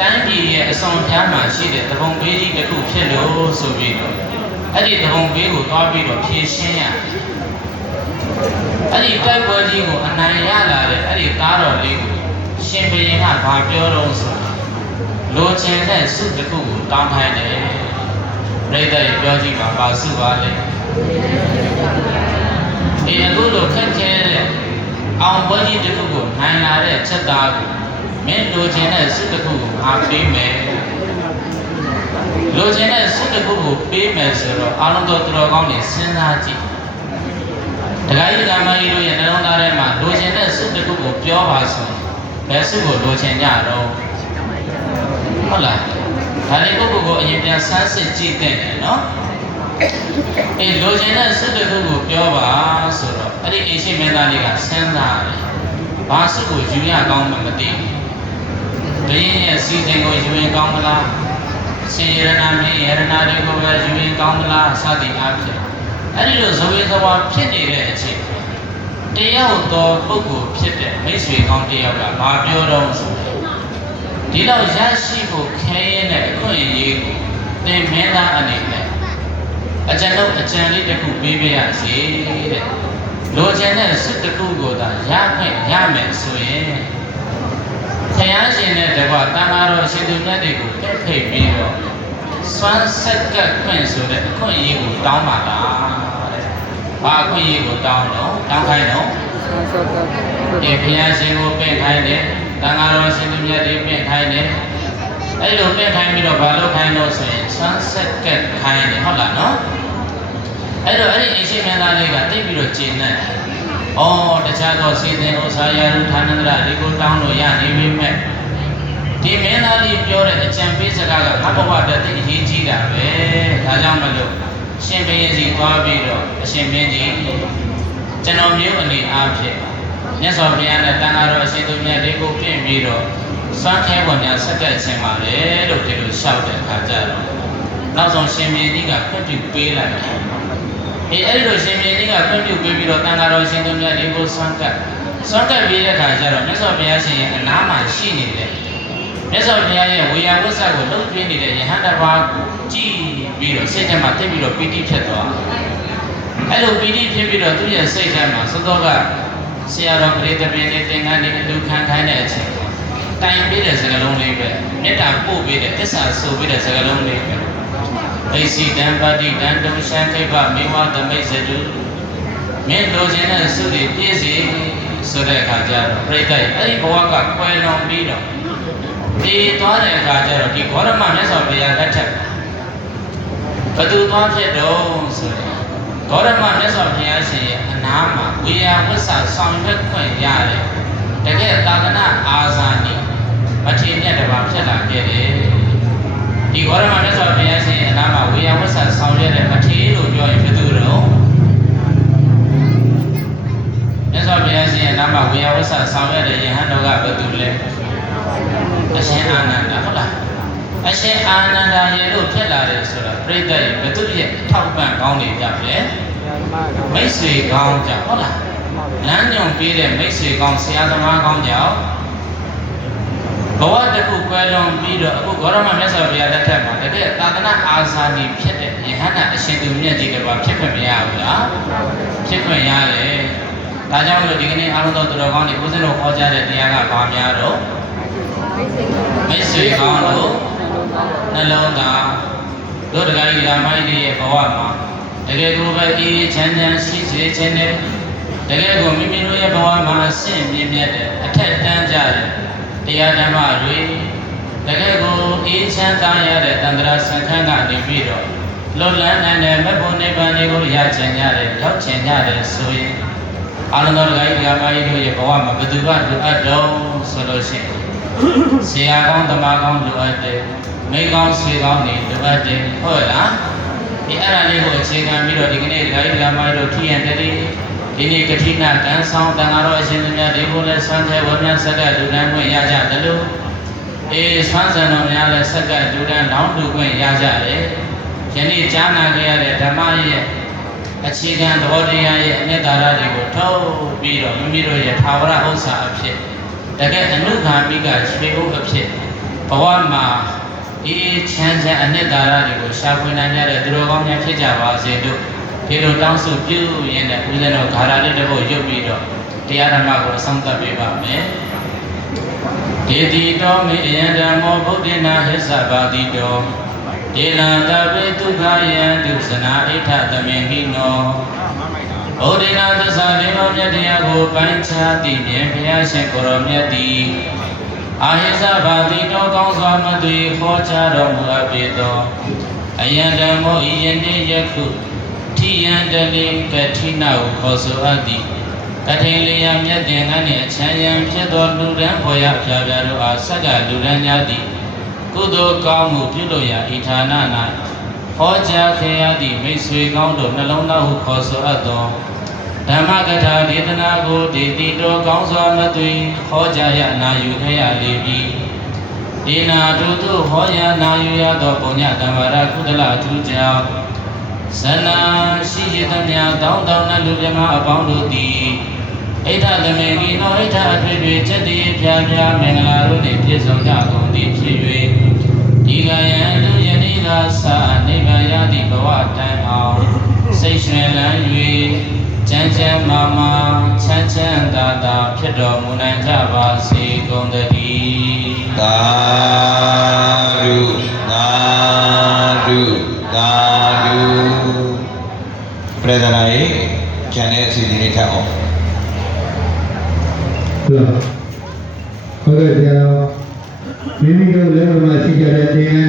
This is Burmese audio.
တိုင်းပြည်ရဲ့အဆောင်ပြားမှာရှိတဲ့တပုံပေးကြီးတစ်ခုဖြစ်လို့ဆိုပြီးတော့အဲ့ဒီတပုံပေးကိုသွားပြီးတော့ဖြည့်ရှင်းရအဲ့ဒီတိုက်ပွဲကြီးကိုအနိုင်ရလာတဲ့အဲ့ဒီသားတော်လေးကိုရှင်ဘုရင်ကဘာပြောတော့ဆိုလိုချင်တဲ့စုတစ်ခုကိုတောင်းခိုင်းတယ်ပြိတ္တရဲ့ပြောကြည့်ပါပါစုပါလေဒီအခုလိုခက်ခဲတဲ့အောင်ပွဲကြီးတစ်ခုကိုနိုင်လာတဲ့ချက်သားကိုမင်းလိုချင်တဲ့စုတစ်ခုကိုအားပေးမယ်လိုချင်တဲ့စုတစ်ခုကိုပေးမယ်ဆိုတော့အားလုံးသောသူတော်ကောင်းတွေစဉ်းစားကြည့်ဒကာကြီးဒကာမကြီးတို့ရဲ့နှလုံးသားထဲမှာလိုချင်တဲ့စုတစ်ခုကိုပြောပါဆိုဘယ်စုကိုလိုချင်ကြတော့ဟုတ်လားဒါလေးပုဂ္ဂိုလ်ကိုအရင်ပြန်ဆန်းစစ်ကြည့်တဲ့နော်အေးလိုချင်တဲ့စုတစ်ခုကိုပြောပါဆိုတော့အဲ့ဒီအိမ်ရှိမင်းသားလေးကစဉ်းစားတယ်ဘာစုကိုယူရကောင်းမှမသိဘူးဘုရင်ရဲ့စီစဉ်ကိုယူရင်ကောင်းမလားရှင်ရဏမင်းရဏတွေကိုပဲယူရင်ကောင်းမလားစသည်အားဖြင့်အဲ့ဒီလိုဇဝေဇဝါဖြစ်နေတဲ့အချိန်တယောက်သောပုဂ္ဂိုလ်ဖြစ်တဲ့မိတ်ဆွေကောင်းတယောက်ကဘာပြောတော့ဆိုဒီလောက်ရရှိဖို့ခဲရင်တဲ့အခွင့်အရေးကိုသင်မင်းသားအနေနဲ့အကျဉ်းလုံးအကျဉ်းလေးတစ်ခုပေးပြရစီတဲ့လိုချင်တဲ့စစ်တစ်ခုကိုသာရမယ်ဆိုရင်ဘုရားရှင်နဲ့တကွာတန်ဃာတော်ရှင်သူမြတ်တွေကိုပြည့်ဖိတ်ပြီးတော့စွမ်းဆက်ကပ်ခွင့်ဆိုတဲ့အခွင့်အရေးကိုတောင်းပါလားတဲ့။ဘာအခွင့်အရေးကိုတောင်းတော့တောင်းခိုင်းတော့ဒီဘုရားရှင်ကိုပြည့်ခိုင်းတယ်တန်ဃာတော်ရှင်သူမြတ်တွေပြည့်ခိုင်းတယ်အဲ့လိုပြည့်ခိုင်းပြီးတော့ဘာလို့ခိုင်းတော့ဆိုရင်စွမ်းဆက်ကပ်ခိုင်းတယ်ဟုတ်လားနော်အဲ့တော့အဲ့ဒီအိမ်ရှိမင်းသားလေးကတိတ်ပြီးတော့ကျဉ်းနေတယ်။အော်တခြားသောစီစဉ်ဥစ္စာရာထူးဌာနန္တရဒီကိုတောင်းလို့ရနေပြီမဲ့ဒီမင်းသားလေးပြောတဲ့အကြံပေးစကားကငါဘဝတည်းအရေးကြီးတာပဲ။ဒါကြောင့်မလို့ရှင်ဘုရင်စီသွားပြီးတော့အရှင်မင်းကြီးကျွန်တော်မျိုးအနေအားဖြင့်မြတ်စွာဘုရားနဲ့တန်ဃာတော်အရှင်သူမြတ်တွေကိုပြင်ပြီးတော့စွမ်းခဲပေါ်များဆက်ကပ်ခြင်းပါလေလို့ဒီလိုလျှောက်တဲ့အခါကျတော့နောက်ဆုံးရှင်ဘုရင်ကြီးကခွင့်ပြုပေးလိုက်တယ်။အဲ့ဒီလိုရှင်ဘုရင်ကြီးကခွင့်ပြုပေးပြီးတော့တန်ဃာတော်ရှင်သူမြတ်တွေကိုစွမ်းကပ်ပြီးတဲ့အခါကျတော့မြတ်စွာဘုရားရှင်ရဲ့အနားမှာရှိနေတဲ့မြတ်စွာဘုရားရဲ့ဝေယဝိဆတ်ကိုလှုပ်ထွေးနေတဲ့ယဟန်တစ်ပါးကိုကြည်ပြီးတော့စိတ်ထဲမှာတိတ်ပြီးတော့ပီတိဖြစ်သွားအဲ့လိုပီတိဖြစ်ပြီးတော့သူ့ရဲ့စိတ်ထဲမှာစောစောကဆရာတော်ပရိသတ်ပင်နဲ့သင်္ကန်းနဲ့အတူခံခိုင်းတဲ့အချိန်တိုင်ပေးတဲ့စကားလုံးလေးပဲမေတ္တာပို့ပေးတဲ့သစ္စာဆိုပေးတဲ့စကားလုံးလေးပဲဣစီတံပတိတံတုံရှံခိဗမေဝသမိတ်စတုမင်းလိုချင်တဲ့စုတွေပြည့်စုံဆိုတဲ့အခါကျတော့ပရိသတ်အဲ့ဒီဘဝကကွယ်လွန်ပြီးတော့ဒီသွားတဲ့အခါကျတော့ဒီဂေါရမမြတ်စွာဘုရားလက်ထက်ဘသူသွားဖြစ်တော့ဆိုရင်ဂေါရမမြတ်စွာဘုရားရှင်ရဲ့အနားမှာဝေယဝိဆဆောင်ရွက်ခွင့်ရတယ်တကယ်သာသနာအာဇာနည်မထေရမြတ်တစ်ပါးဖြစ်လာခဲ့တယ်ဒီဂေါရမမြတ်စွာဘုရားရှင်ရဲ့အနားမှာဝေယဝိဆဆောင်ရွက်တဲ့မထေရလို့ပြောရင်ဘယ်သူတော့မြတ်စွာဘုရားရှင်ရဲ့အနားမှာဝေယဝိဆဆောင်ရွက်တဲ့ယဟန်တော်ကဘယ်သူလဲအရှင်အာနန္ဒာဟုတ်လားအရှင်အာနန္ဒာရဲ့လို့ဖြစ်လာတယ်ဆိုတော့ပြိတ္တရဲ့ဘသူရဲ့ထောက်ပံ့ကောင်းနေကြပြီမိတ်ဆွေကောင်းကြဟုတ်လားလမ်းညွန်ပေးတဲ့မိတ်ဆွေကောင်းဆရာသမားကောင်းကြောင့်ဘဝတစ်ခုကွယ်လွန်ပြီးတော့အခုဂေါရမမြတ်စွာဘုရားလက်ထက်မှာတကယ်သာသနာအာဇာနည်ဖြစ်တဲ့ယဟန္တာအရှင်သူမြတ်ကြီးကဘာဖြစ်ခွင့်မရဘူးလားဖြစ်ခွင့်ရတယ်ဒါကြောင့်မလို့ဒီကနေ့အားလုံးသောသူတော်ကောင်းတွေဦးဇင်းတို့ဟောကြားတဲ့တရားကဘာများတော့မိတ်ဆွေကောင်းတို့နှလုံးသားတို့တရားကြီးဓမ္မကြီးရဲ့ဘဝမှာတကယ်ကိုပဲအေးချမ်းချမ်းရှိစေခြင်းနဲ့တကယ်ကိုမိမိတို့ရဲ့ဘဝမှာအဆင့်မြင့်မြတ်တဲ့အထက်တန်းကြတဲ့တရားဓမ္မတွေတကယ်ကိုအေးချမ်းသာရတဲ့တန်ត្រာစံခန်းကနေပြီးတော့လွတ်လပ်နိုင်တဲ့မဘုံနိဗ္ဗာန်ကိုရချင်ကြတယ်ရောက်ချင်ကြတယ်ဆိုရင်အာနန္ဒတော်ကြီးဓမ္မကြီးတို့ရဲ့ဘဝမှာဘယ်သူကလိုအပ်တော့ဆိုလို့ရှိရင်ဆရာကောင်းတမကောင်းလိုအပ်တယ်မိကောင်းဆွေကောင်းတွေလိုအပ်တယ်ဟုတ်လားဒီအဲ့ဒါလေးကိုအခြေခံပြီးတော့ဒီကနေ့ဓမ္မကြီးဓမ္မကြီးတို့ထီးရန်တည်းဒီနေ့ကတိနာကံဆောင်တန်ဃာတော်အရှင်သူများဒီကိုလည်းဆွမ်းထဲဝမြဆက်ကလူတန်းခွင့်ရကြတယ်လို့ဆွမ်းစံတော်များလည်းဆက်ကလူတန်းလောင်းတူခွင့်ရကြတယ်ယနေ့ကြားနာခဲ့ရတဲ့ဓမ္မရဲ့အခြေခံသဘောတရားရဲ့အနှစ်သာရတွေကိုထုတ်ပြီးတော့မိမိတို့ရဲ့ထာဝရဥစ္စာအဖြစ်တကယ်အနုဂါမိကရွှေဥအဖြစ် ဘဝမှာအေးချမ်းချမ်းအနှစ်သာရတွေကိုရှာဖွေနိုင်ကြတဲ့သူတော်ကောင်းများဖြစ်ကြပါစေလို့ဒီလိုတောင်းဆိုပြုရင်းနဲ့ဦးဇင်းတော်ဂါရလေးတစ်ပုဒ်ရုပ်ပြီးတော့တရားဓမ္မကိုအဆုံးသတ်ပေးပါမယ်ဒေတိတော်မေယံဓမ္မောဗုဒ္ဓနာဟစ္ဆပါတိတောဒေလံတပိဒုက္ခယံဒုစနာဣထသမင်ကိနောဩဒေနာသစ္စာလေးပါးမြတ်တရားကိုပိုင်းခြားသိမြင်ဘုရားရှင်ကိုရောမြတ်သည်အာဟိသဘာတိတောကောင်းစွာမသွေဟောကြားတော်မူအပ်ပေသောအယံဓမ္မောဤယနေ့ယခုထိယံတလိကတိနာကိုခေါ်ဆိုအပ်သည်ကထိန်လျာမြတ်တင်ကနှင့်အချမ်းယံဖြစ်သောလူရန်ဘောရဖြာဖြာတို့အားဆက်ကလူရန်များသည်ကုသိုလ်ကောင်းမှုပြုလို့ရာဤဌာန၌ဟောကြားခဲ့ရသည့်မိတ်ဆွေကောင်းတို့နှလုံးသားဟုခေါ်ဆိုအပ်သောဓမ္မကထာဒေသနာကိုဒေတိတော်ကောင်းစွာမသွေဟောကြားရနာယူခဲ့ရလေပြီဒီနာတို့သို့ဟောရနာယူရသောပုညတမ္မာရကုသလထူးကြောင့်ဇနာရှိရသမျှတောင်းတောင်းနှလူပြမအပေါင်းတို့သည်ဣဋ္ဌသမေကိနောဣဋ္ဌအထွေထွေချက်တည်းဖြာဖြာမင်္ဂလာတို့နှင့်ပြည့်စုံကြကုန်သည်ဖြစ်၍ဒီကယံလူယနေ့ကသာနိဗ္ဗာန်ရသည့်ဘဝတန်အောင်စိတ်ရွှင်လန်း၍ချမ်းချမ်းမာမာချမ်းချမ်းသာသာဖြစ်တော်မူနိုင်ကြပါစေကုန်သတည်းသာဓုသာဓုသာဓုပြဒနာရေးကျန်တဲ့အစီအစဉ်တွေထပ်အောင်ဟုတ်ကဲ့ဆရာတော်မိမိတို့လက်မှတ်ရှိကြတဲ့တရား